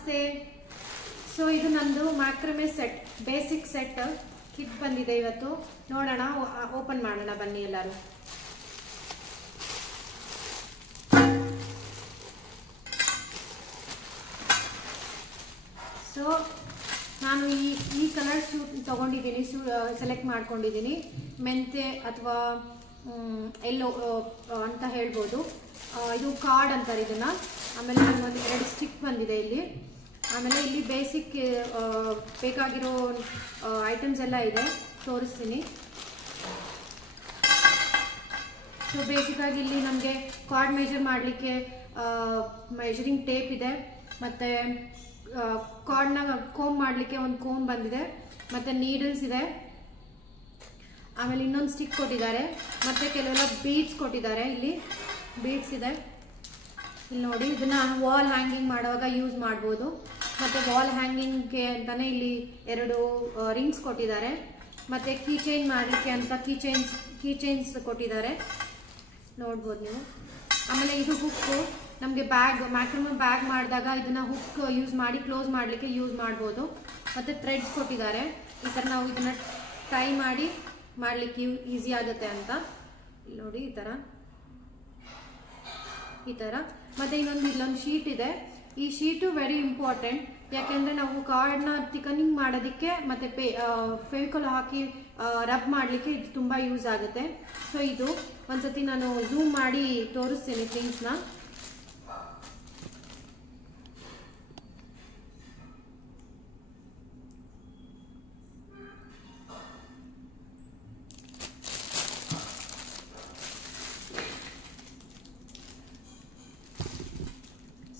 ನಮಸ್ತೆ. ಸೊ ಇದು ನಂದು ಮ್ಯಾಕ್ರಮೆ ಸೆಟ್, ಬೇಸಿಕ್ ಸೆಟ್ ಕಿಟ್ ಬಂದಿದೆ ಇವತ್ತು. ನೋಡೋಣ, ಓಪನ್ ಮಾಡೋಣ ಬನ್ನಿ ಎಲ್ಲರೂ. ಸೊ ನಾನು ಈ ಕಲರ್ ಶೂಟ್ ತಗೊಂಡಿದ್ದೀನಿ, ಸೆಲೆಕ್ಟ್ ಮಾಡ್ಕೊಂಡಿದ್ದೀನಿ. ಮೆಂತೆ ಅಥವಾ ಎಲ್ಲೋ ಅಂತ ಹೇಳ್ಬೋದು. ಇದು ಕಾರ್ಡ್ ಅಂತಾರೆ ಇದನ್ನ. ಆಮೇಲೆ ಒಂದು 2 ಸ್ಟಿಕ್ ಬಂದಿದೆ ಇಲ್ಲಿ. ಆಮೇಲೆ ಇಲ್ಲಿ ಬೇಸಿಕ್ ಬೇಕಾಗಿರೋ ಐಟಮ್ಸ್ ಎಲ್ಲ ಇದೆ, ತೋರಿಸ್ತೀನಿ. ಸೊ ಬೇಸಿಕ್ ಆಗಿ ಇಲ್ಲಿ ನಮಗೆ ಕಾರ್ಡ್ ಮೆಜರ್ ಮಾಡಲಿಕ್ಕೆ ಮೆಜರಿಂಗ್ ಟೇಪ್ ಇದೆ, ಮತ್ತು ಕಾರ್ಡ್ನ ಕೋಮ್ ಮಾಡಲಿಕ್ಕೆ ಒಂದು ಕೋಮ್ ಬಂದಿದೆ, ಮತ್ತು ನೀಡಲ್ಸ್ ಇದೆ. ಆಮೇಲೆ ಇನ್ನೊಂದು ಸ್ಟಿಕ್ ಕೊಟ್ಟಿದ್ದಾರೆ, ಮತ್ತು ಕೆಲವೆಲ್ಲ ಬೀಡ್ಸ್ ಕೊಟ್ಟಿದ್ದಾರೆ. ಇಲ್ಲಿ ಬೀಡ್ಸ್ ಇದೆ, ಇಲ್ಲಿ ನೋಡಿ. ಇದನ್ನ ವಾಲ್ ಹ್ಯಾಂಗಿಂಗ್ ಮಾಡುವಾಗ ಯೂಸ್ ಮಾಡ್ಬೋದು. ಮತ್ತು ವಾಲ್ ಹ್ಯಾಂಗಿಂಗ್ಗೆ ಅಂತಾನೆ ಇಲ್ಲಿ 2 ರಿಂಗ್ಸ್ ಕೊಟ್ಟಿದ್ದಾರೆ. ಮತ್ತು ಕೀ ಚೈನ್ ಮಾಡಲಿಕ್ಕೆ ಅಂತ ಕೀ ಚೈನ್ಸ್ ಕೊಟ್ಟಿದ್ದಾರೆ, ನೋಡ್ಬೋದು ನೀವು. ಆಮೇಲೆ ಇದು ಹುಕ್ಕು, ನಮಗೆ ಮ್ಯಾಕ್ರಮೆ ಬ್ಯಾಗ್ ಮಾಡಿದಾಗ ಇದನ್ನ ಹುಕ್ ಯೂಸ್ ಮಾಡಿ ಕ್ಲೋಸ್ ಮಾಡಲಿಕ್ಕೆ ಯೂಸ್ ಮಾಡ್ಬೋದು. ಮತ್ತು ಥ್ರೆಡ್ಸ್ ಕೊಟ್ಟಿದ್ದಾರೆ, ಈ ಥರ ನಾವು ಇದನ್ನ ಟೈ ಮಾಡಿ ಮಾಡಲಿಕ್ಕೆ ಈಸಿ ಆಗುತ್ತೆ ಅಂತ. ಇಲ್ಲಿ ನೋಡಿ, ಈ ಥರ. ಮತ್ತು ಇಲ್ಲೊಂದು ಶೀಟ್ ಇದೆ. ಈ ಶೀಟು ವೆರಿ ಇಂಪಾರ್ಟೆಂಟ್, ಯಾಕೆಂದರೆ ನಾವು ಕಾರ್ಡ್ನ ಥಿಕನಿಂಗ್ ಮಾಡೋದಕ್ಕೆ ಮತ್ತು ಫೆವಿಕಾಲ್ ಹಾಕಿ ರಬ್ ಮಾಡಲಿಕ್ಕೆ ಇದು ತುಂಬ ಯೂಸ್ ಆಗುತ್ತೆ. ಸೊ ಇದು ಒಂದ್ಸತಿ ನಾನು ಝೂಮ್ ಮಾಡಿ ತೋರಿಸ್ತೀನಿ ಥಿಂಗ್ಸ್ನ.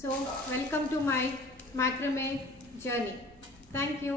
So welcome to my macrame journey. Thank you.